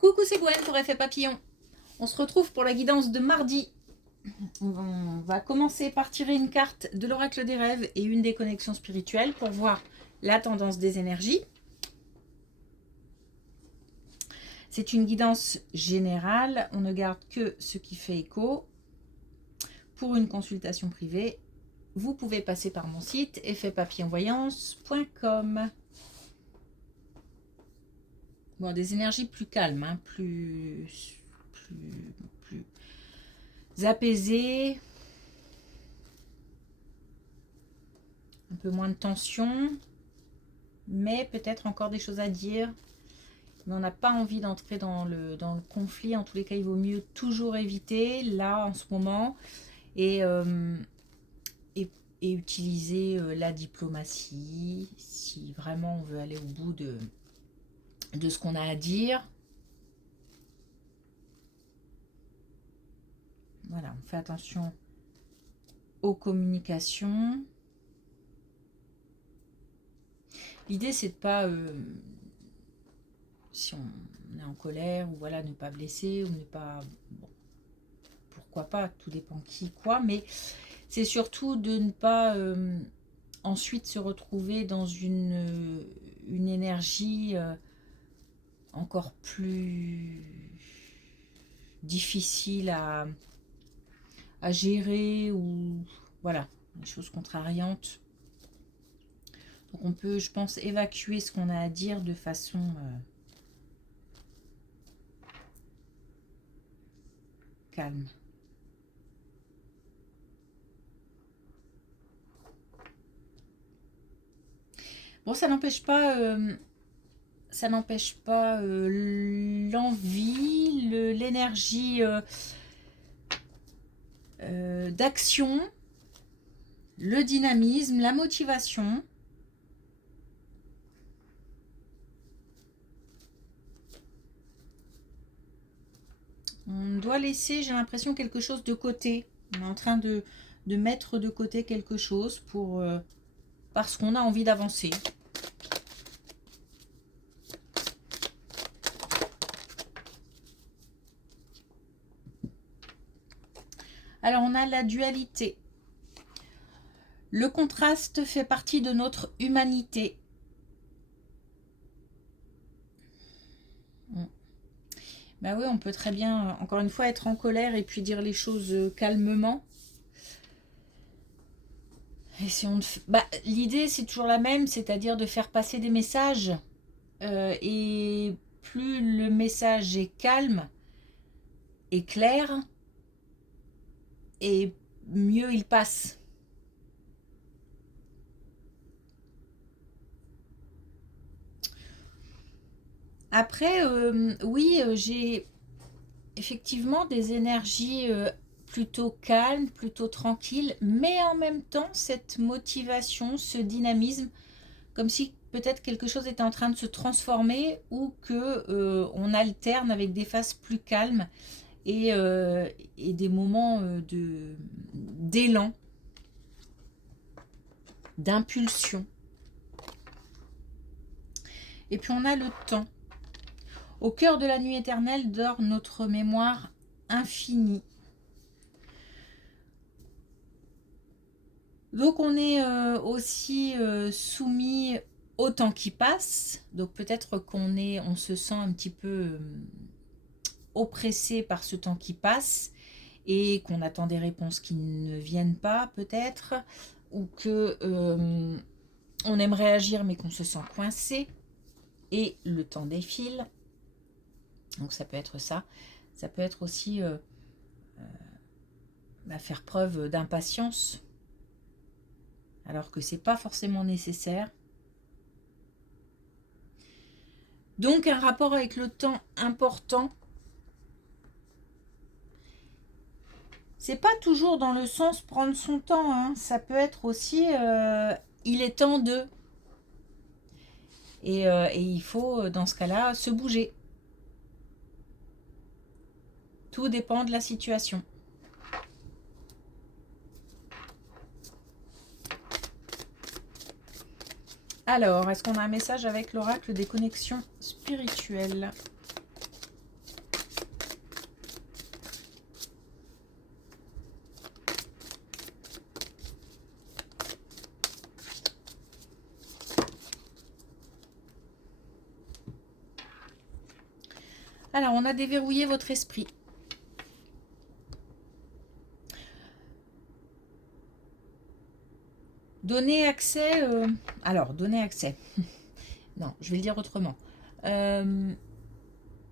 Coucou, c'est Gwen pour Effet Papillon. On se retrouve pour la guidance de mardi. On va commencer par tirer une carte de l'oracle des rêves et une des connexions spirituelles pour voir la tendance des énergies. C'est une guidance générale, on ne garde que ce qui fait écho. Pour une consultation privée, vous pouvez passer par mon site effetpapillonvoyance.com. Bon, des énergies plus calmes, hein, plus apaisées, un peu moins de tension, mais peut-être encore des choses à dire. Mais on n'a pas envie d'entrer dans le conflit. En tous les cas, il vaut mieux toujours éviter, là, en ce moment, et utiliser la diplomatie, si vraiment on veut aller au bout de ce qu'on a à dire. Voilà, on fait attention aux communications. L'idée, c'est de pas, si on est en colère, ou voilà, ne pas blesser, ou ne pas... Bon, pourquoi pas, tout dépend qui, quoi, mais c'est surtout de ne pas ensuite se retrouver dans une énergie encore plus difficile à gérer, ou voilà, des choses contrariantes. Donc on peut, je pense, évacuer ce qu'on a à dire de façon calme. Bon, ça n'empêche pas l'envie, l'énergie d'action, le dynamisme, la motivation. On doit laisser, j'ai l'impression, quelque chose de côté. On est en train de mettre de côté quelque chose pour parce qu'on a envie d'avancer. Alors, on a la dualité. Le contraste fait partie de notre humanité. Ben oui, on peut très bien, encore une fois, être en colère et puis dire les choses calmement. Et si on l'idée, c'est toujours la même, c'est-à-dire de faire passer des messages. Et plus le message est calme et clair, et mieux il passe. Après, oui, j'ai effectivement des énergies plutôt calmes, plutôt tranquilles, mais en même temps, cette motivation, ce dynamisme, comme si peut-être quelque chose était en train de se transformer, ou que on alterne avec des phases plus calmes et des moments d'élan, d'impulsion. Et puis on a le temps. Au cœur de la nuit éternelle dort notre mémoire infinie. Donc on est aussi soumis au temps qui passe. Donc peut-être on se sent un petit peu oppressé par ce temps qui passe, et qu'on attend des réponses qui ne viennent pas peut-être, ou que on aimerait agir mais qu'on se sent coincé, et le temps défile. Donc ça peut être ça. Ça peut être aussi faire preuve d'impatience, alors que c'est pas forcément nécessaire. Donc un rapport avec le temps important. C'est pas toujours dans le sens prendre son temps, hein. Ça peut être aussi il est temps de. Et il faut, dans ce cas-là, se bouger. Tout dépend de la situation. Alors, est-ce qu'on a un message avec l'oracle des connexions spirituelles? Alors, on a déverrouillé votre esprit. Donner accès... alors, donner accès. Non, je vais le dire autrement.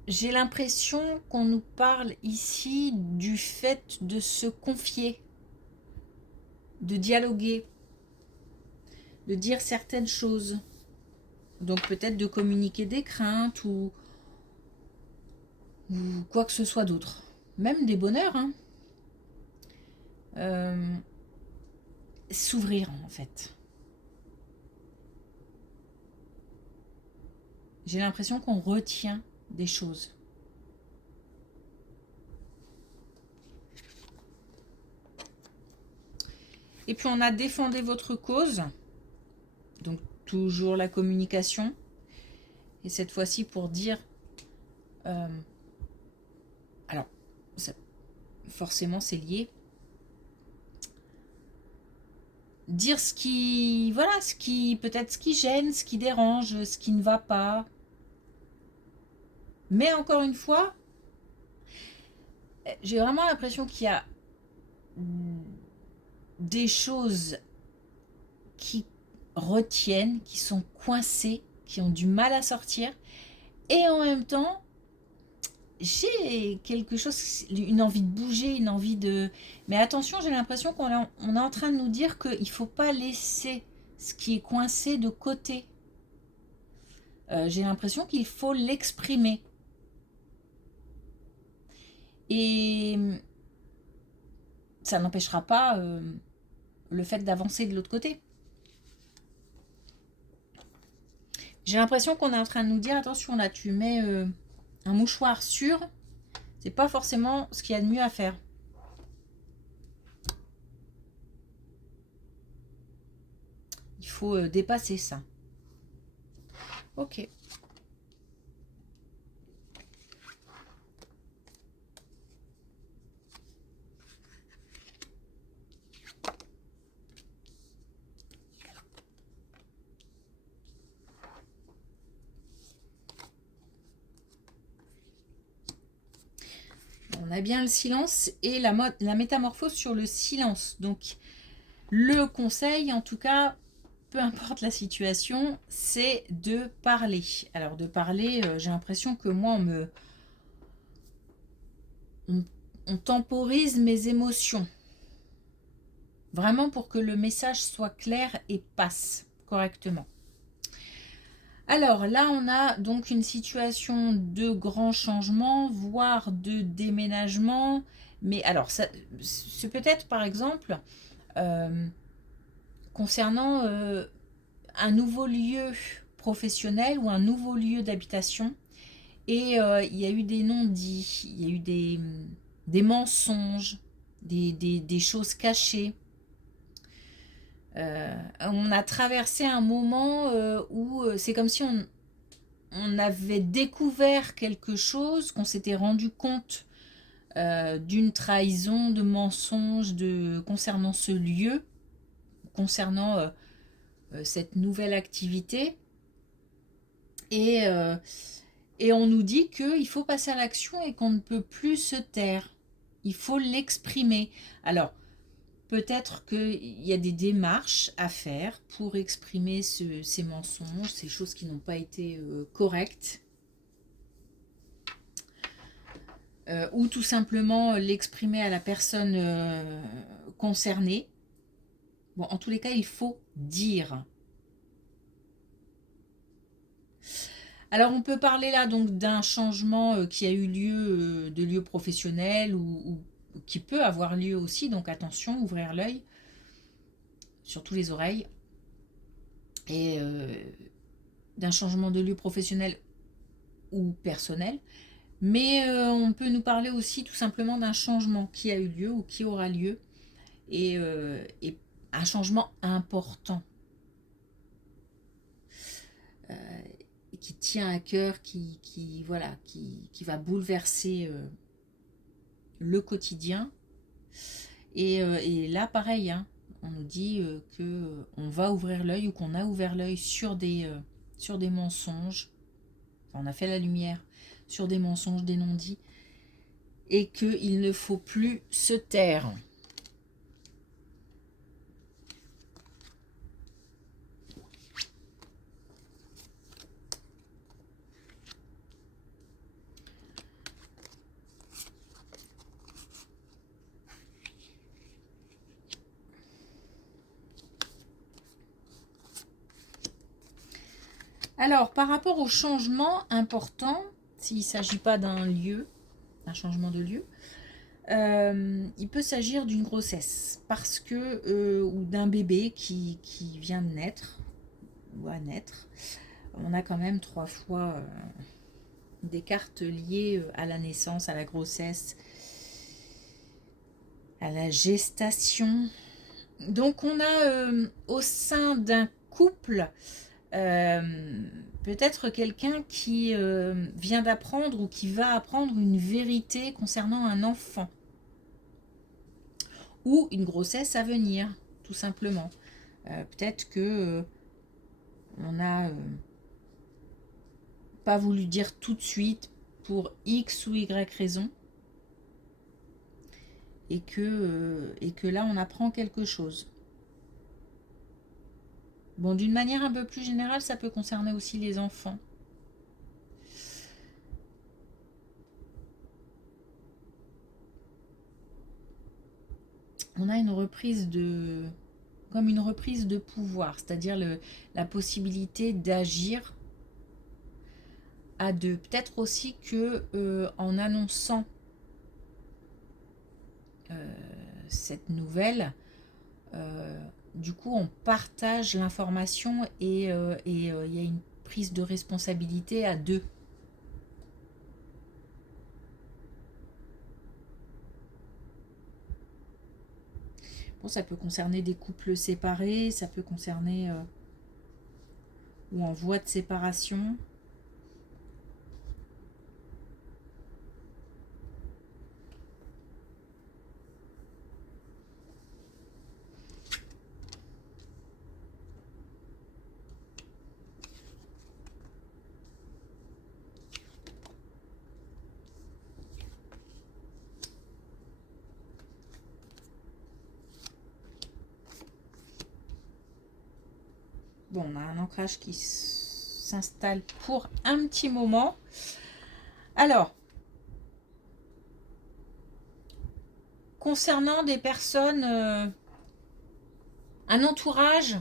J'ai l'impression qu'on nous parle ici du fait de se confier, de dialoguer, de dire certaines choses. Donc peut-être de communiquer des craintes ou quoi que ce soit d'autre. Même des bonheurs. Hein. S'ouvrir en fait. J'ai l'impression qu'on retient des choses. Et puis on a défendu votre cause. Donc toujours la communication. Et cette fois-ci pour dire... alors, ça, forcément c'est lié. Dire ce qui... Voilà, ce qui... Peut-être ce qui gêne, ce qui dérange, ce qui ne va pas. Mais encore une fois, j'ai vraiment l'impression qu'il y a des choses qui retiennent, qui sont coincées, qui ont du mal à sortir. Et en même temps, j'ai quelque chose, une envie de bouger, une envie de... Mais attention, j'ai l'impression qu'on est en train de nous dire qu'il ne faut pas laisser ce qui est coincé de côté. J'ai l'impression qu'il faut l'exprimer. Et ça n'empêchera pas le fait d'avancer de l'autre côté. J'ai l'impression qu'on est en train de nous dire, attention là, tu mets un mouchoir sur, c'est pas forcément ce qu'il y a de mieux à faire. Il faut dépasser ça. Ok. On a bien le silence et la métamorphose sur le silence. Donc, le conseil, en tout cas, peu importe la situation, c'est de parler. Alors, de parler, j'ai l'impression que moi, on temporise mes émotions. Vraiment pour que le message soit clair et passe correctement. Alors là, on a donc une situation de grand changement, voire de déménagement. Mais alors, c'est peut-être par exemple concernant un nouveau lieu professionnel ou un nouveau lieu d'habitation. Et il y a eu des non-dits, il y a eu des mensonges, des choses cachées. On a traversé un moment où c'est comme si on avait découvert quelque chose, qu'on s'était rendu compte d'une trahison, de mensonges concernant ce lieu, concernant cette nouvelle activité. Et on nous dit qu'il faut passer à l'action et qu'on ne peut plus se taire. Il faut l'exprimer. Alors, peut-être qu'il y a des démarches à faire pour exprimer ces mensonges, ces choses qui n'ont pas été correctes. Ou tout simplement l'exprimer à la personne concernée. Bon, en tous les cas, il faut dire. Alors, on peut parler là donc d'un changement qui a eu lieu de lieu professionnel ou qui peut avoir lieu aussi. Donc, attention, ouvrir l'œil, surtout les oreilles. Et d'un changement de lieu professionnel ou personnel. Mais on peut nous parler aussi tout simplement d'un changement qui a eu lieu ou qui aura lieu. Et un changement important. Qui tient à cœur, qui va bouleverser le quotidien. Et là, pareil, hein, on nous dit qu'on va ouvrir l'œil ou qu'on a ouvert l'œil sur des mensonges, Enfin, on a fait la lumière sur des mensonges, des non-dits, et qu'il ne faut plus se taire. Alors, par rapport au changement important, s'il ne s'agit pas d'un lieu, d'un changement de lieu, il peut s'agir d'une grossesse parce que ou d'un bébé qui vient de naître ou à naître. On a quand même 3 fois des cartes liées à la naissance, à la grossesse, à la gestation. Donc on a au sein d'un couple peut-être quelqu'un qui vient d'apprendre ou qui va apprendre une vérité concernant un enfant ou une grossesse à venir, tout simplement. Peut-être que on n'a pas voulu dire tout de suite pour X ou Y raison et que là on apprend quelque chose. Bon, d'une manière un peu plus générale, ça peut concerner aussi les enfants. On a une reprise comme une reprise de pouvoir, c'est-à-dire la possibilité d'agir à deux. Peut-être aussi que en annonçant cette nouvelle, du coup on partage l'information et il y a une prise de responsabilité à deux. Bon, ça peut concerner des couples séparés, ça peut concerner ou en voie de séparation. Bon, on a un ancrage qui s'installe pour un petit moment. Alors, concernant des personnes, un entourage,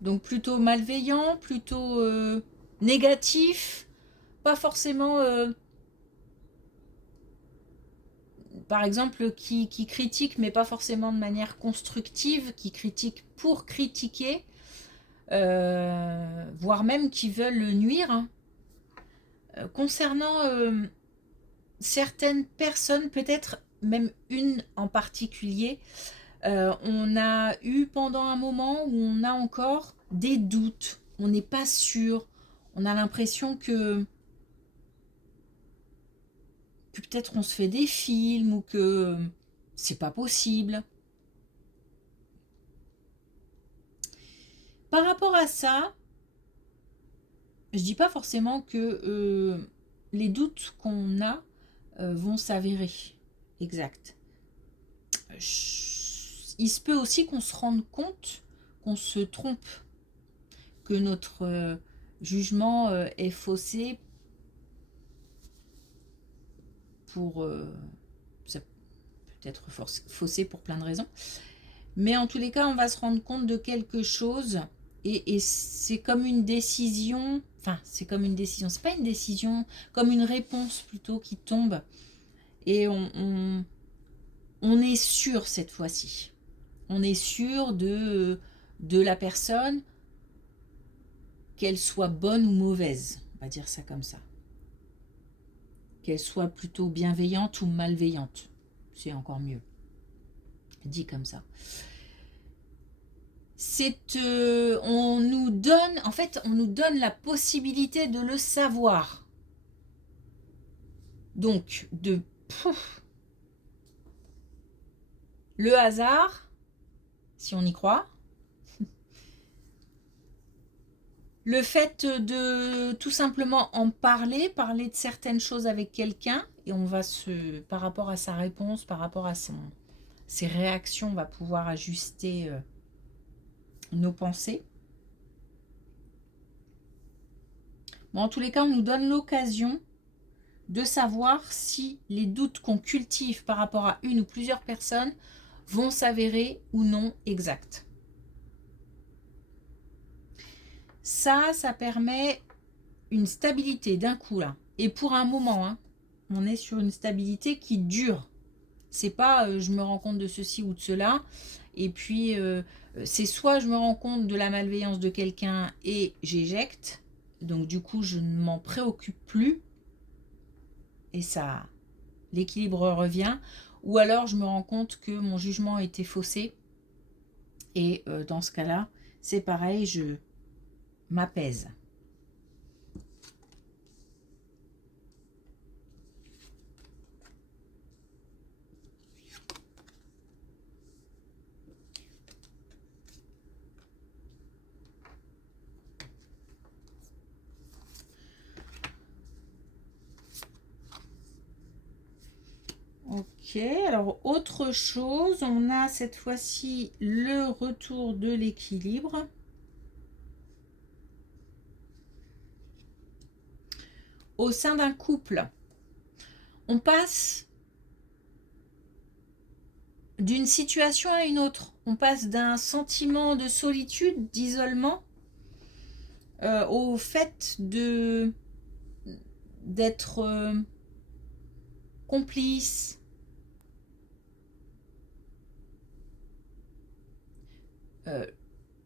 donc plutôt malveillant, plutôt négatif, pas forcément, par exemple, qui critique, mais pas forcément de manière constructive, qui critique pour critiquer, voire même qui veulent le nuire. Hein. Concernant certaines personnes, peut-être même une en particulier, on a eu pendant un moment où on a encore des doutes, on n'est pas sûr, on a l'impression que peut-être on se fait des films ou que c'est pas possible. Par rapport à ça, je dis pas forcément que les doutes qu'on a vont s'avérer. Exact. Il se peut aussi qu'on se rende compte qu'on se trompe, que notre jugement est faussé pour... ça peut être faussé pour plein de raisons. Mais en tous les cas, on va se rendre compte de quelque chose et c'est comme une décision, enfin c'est comme une décision, c'est pas une décision, comme une réponse plutôt qui tombe et on est sûr cette fois-ci. On est sûr de la personne, qu'elle soit bonne ou mauvaise, on va dire ça comme ça. Qu'elle soit plutôt bienveillante ou malveillante, c'est encore mieux, dit comme ça. On nous donne, en fait, on nous donne la possibilité de le savoir. Donc, le hasard, si on y croit, Le fait de tout simplement en parler, parler de certaines choses avec quelqu'un, et on va par rapport à sa réponse, par rapport à ses réactions, on va pouvoir ajuster nos pensées. Bon, en tous les cas, on nous donne l'occasion de savoir si les doutes qu'on cultive par rapport à une ou plusieurs personnes vont s'avérer ou non exacts. Ça permet une stabilité d'un coup là. Et pour un moment, hein, on est sur une stabilité qui dure. C'est pas je me rends compte de ceci ou de cela. Et puis c'est soit je me rends compte de la malveillance de quelqu'un et j'éjecte. Donc du coup je ne m'en préoccupe plus. Et ça, l'équilibre revient. Ou alors je me rends compte que mon jugement a été faussé. Et dans ce cas-là, c'est pareil, je m'apaise. Ok, alors autre chose, on a cette fois-ci le retour de l'équilibre. Au sein d'un couple, on passe d'une situation à une autre. On passe d'un sentiment de solitude, d'isolement, au fait d'être complice,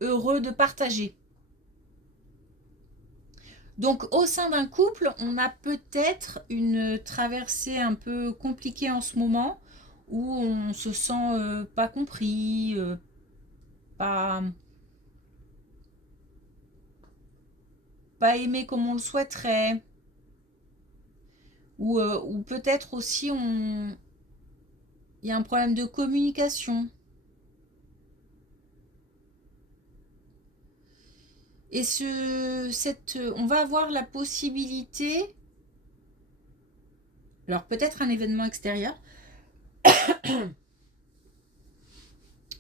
heureux de partager. Donc au sein d'un couple, on a peut-être une traversée un peu compliquée en ce moment, où on se sent pas compris, pas aimé comme on le souhaiterait, ou peut-être aussi il y a un problème de communication. Et on va avoir la possibilité, alors peut-être un événement extérieur,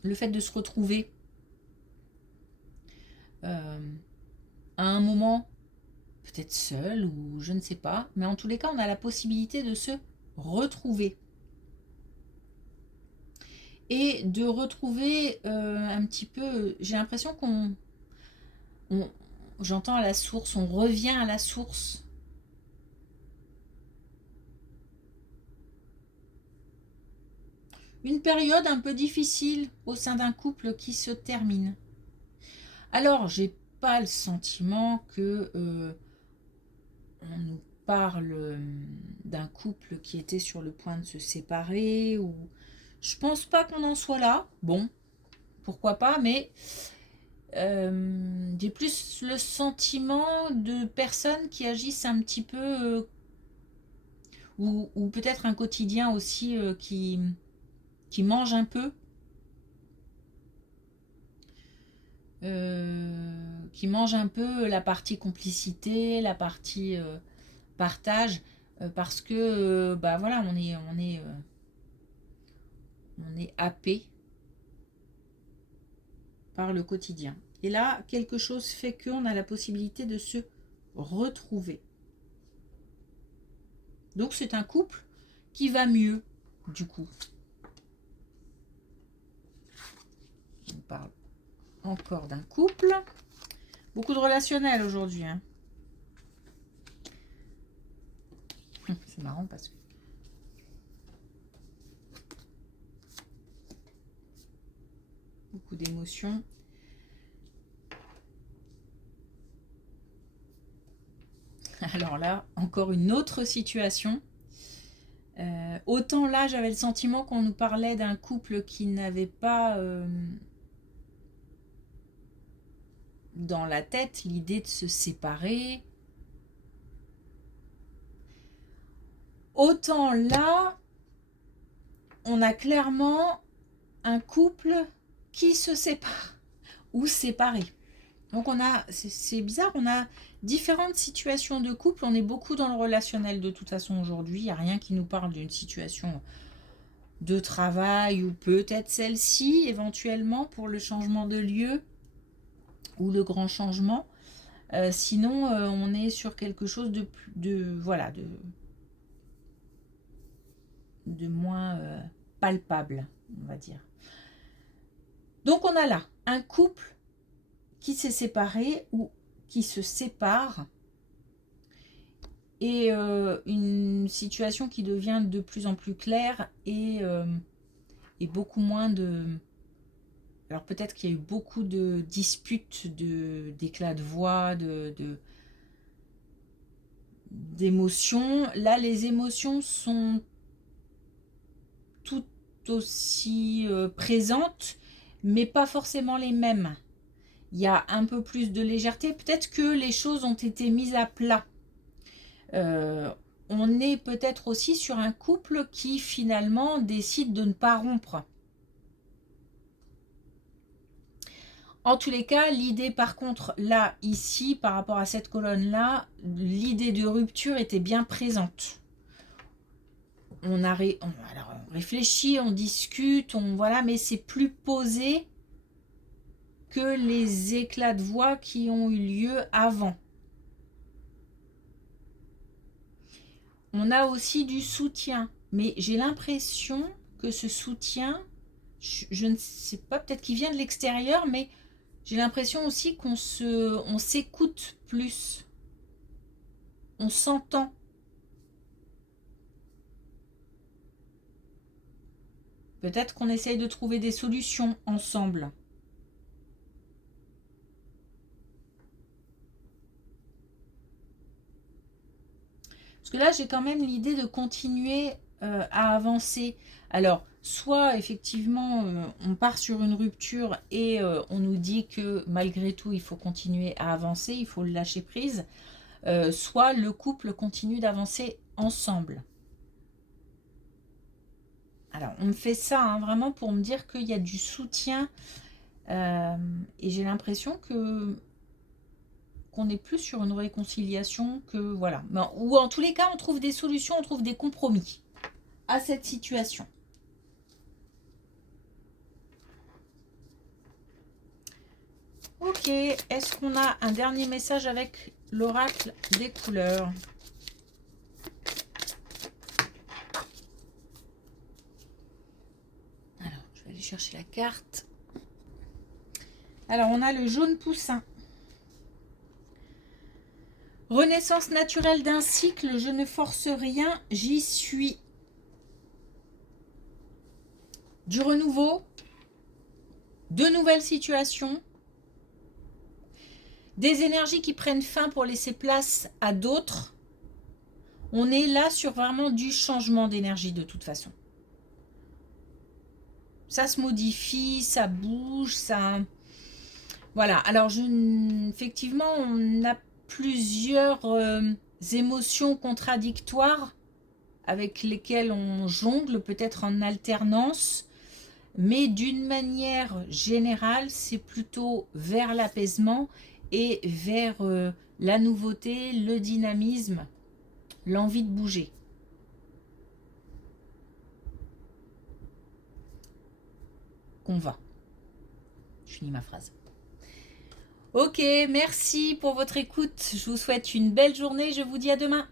le fait de se retrouver à un moment, peut-être seul ou je ne sais pas, mais en tous les cas, on a la possibilité de se retrouver. Et de retrouver un petit peu, j'ai l'impression j'entends à la source, on revient à la source. Une période un peu difficile au sein d'un couple qui se termine. Alors, j'ai pas le sentiment que on nous parle d'un couple qui était sur le point de se séparer, ou je pense pas qu'on en soit là. Bon, pourquoi pas, mais j'ai plus le sentiment de personnes qui agissent un petit peu, ou peut-être un quotidien aussi qui mange un peu, qui mange un peu la partie complicité, la partie partage, parce que bah voilà, on est happé par le quotidien. Et là, quelque chose fait qu'on a la possibilité de se retrouver. Donc c'est un couple qui va mieux, du coup. On parle encore d'un couple. Beaucoup de relationnel aujourd'hui. Hein. C'est marrant parce que... beaucoup d'émotions. Alors là, encore une autre situation. Autant là, j'avais le sentiment qu'on nous parlait d'un couple qui n'avait pas dans la tête l'idée de se séparer. Autant là, on a clairement un couple qui se sépare ou séparé. Donc c'est bizarre, on a différentes situations de couple. On est beaucoup dans le relationnel de toute façon aujourd'hui. Il n'y a rien qui nous parle d'une situation de travail ou peut-être celle-ci éventuellement pour le changement de lieu ou le grand changement. Sinon, on est sur quelque chose voilà, de moins palpable, on va dire. Donc on a là un couple qui s'est séparé ou qui se sépare et une situation qui devient de plus en plus claire et beaucoup moins de... Alors peut-être qu'il y a eu beaucoup de disputes, d'éclats de voix, d'émotions. Là, les émotions sont tout aussi présentes, mais pas forcément les mêmes. Il y a un peu plus de légèreté. Peut-être que les choses ont été mises à plat. On est peut-être aussi sur un couple qui finalement décide de ne pas rompre. En tous les cas, l'idée par contre, là, ici, par rapport à cette colonne-là, l'idée de rupture était bien présente. On réfléchit, on discute, voilà, mais c'est plus posé que les éclats de voix qui ont eu lieu avant. On a aussi du soutien, mais j'ai l'impression que ce soutien, je ne sais pas, peut-être qu'il vient de l'extérieur, mais j'ai l'impression aussi qu'on s'écoute plus. On s'entend. Peut-être qu'on essaye de trouver des solutions ensemble. Parce que là, j'ai quand même l'idée de continuer à avancer. Alors, soit effectivement, on part sur une rupture et on nous dit que malgré tout, il faut continuer à avancer, il faut le lâcher prise. Soit le couple continue d'avancer ensemble. Alors, on me fait ça vraiment pour me dire qu'il y a du soutien et j'ai l'impression qu'on est plus sur une réconciliation que voilà. Ou en tous les cas, on trouve des solutions, on trouve des compromis à cette situation. Ok, est-ce qu'on a un dernier message avec l'oracle des couleurs? Alors, je vais aller chercher la carte. Alors, on a le jaune poussin. Renaissance naturelle d'un cycle, je ne force rien, j'y suis. Du renouveau, de nouvelles situations, des énergies qui prennent fin pour laisser place à d'autres. On est là sur vraiment du changement d'énergie de toute façon. Ça se modifie, ça bouge, ça... Voilà, alors effectivement, on a plusieurs émotions contradictoires avec lesquelles on jongle, peut-être en alternance, mais d'une manière générale, c'est plutôt vers l'apaisement et vers la nouveauté, le dynamisme, l'envie de bouger. Qu'on va. Je finis ma phrase. Ok, merci pour votre écoute. Je vous souhaite une belle journée. Je vous dis à demain.